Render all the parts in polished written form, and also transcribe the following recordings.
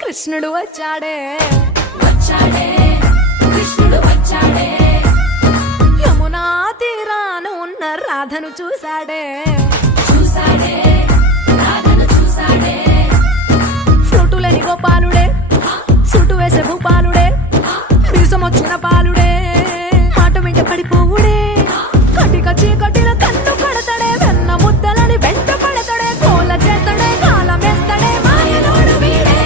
కృష్ణుడు వచ్చాడే కృష్ణుడు వచ్చాడే యమునా తీరాన ఉన్న రాధను చూశాడే రాధను చూశాడే ఫ్లూటులేని గోపాలుడే సుటు వేసే భూపాలుడే వీసమొచ్చిన పాలుడే మాట వెంట పడిపోవుడే కటిక చీకటిల కన్ను కడతాడే వెన్న ముద్దలని వెంట పడతాడే కోల చేస్తాడే కాలం వేస్తాడే మాయలోడు వీడే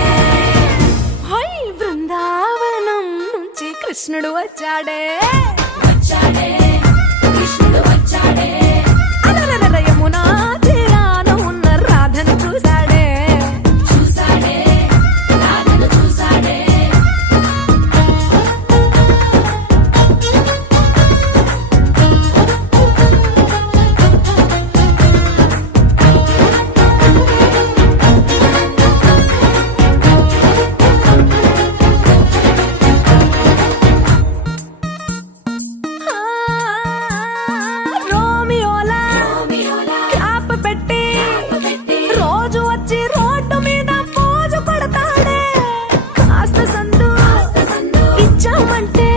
హై బృందావనం నుంచి కృష్ణుడు వచ్చాడే కృష్ణుడు వచ్చాడే అలరర యమునా తీరాన ఉన్న రాధను చూశాడే రాధను చూశాడే రోమియోలా క్యాప్ పెట్టి రోజు వచ్చి రోడ్డు మీద పోజు కొడతాడే కాస్త సందు ఇచ్చామంటే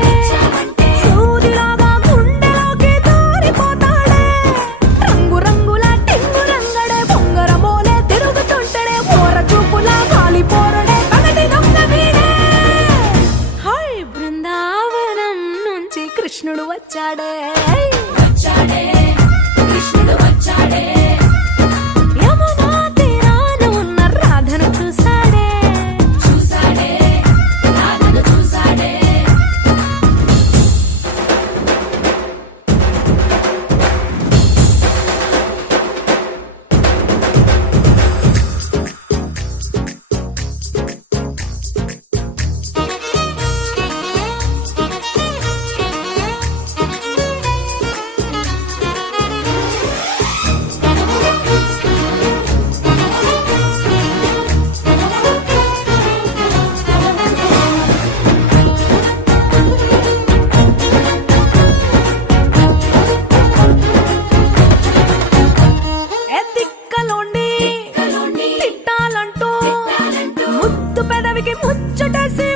సూదిలాగా గుండెలోకి దూరిపోతాడే రంగు రంగుల టింగు రంగడే బొంగరమోలే తిరుగుతుంటాడే పోర చూపులా కాలిపోరడే పగటి దొంగ వీడే హై బృందావనం నుంచి కృష్ణుడు వచ్చాడే కృష్ణుడు వచ్చాడే యమునా తీరాన ఉన్న రాధను చూశాడే రాధను చూశాడే దిక్కలోండి తిట్టాలంటూ ముద్దు పెదవికి ముచ్చటేసి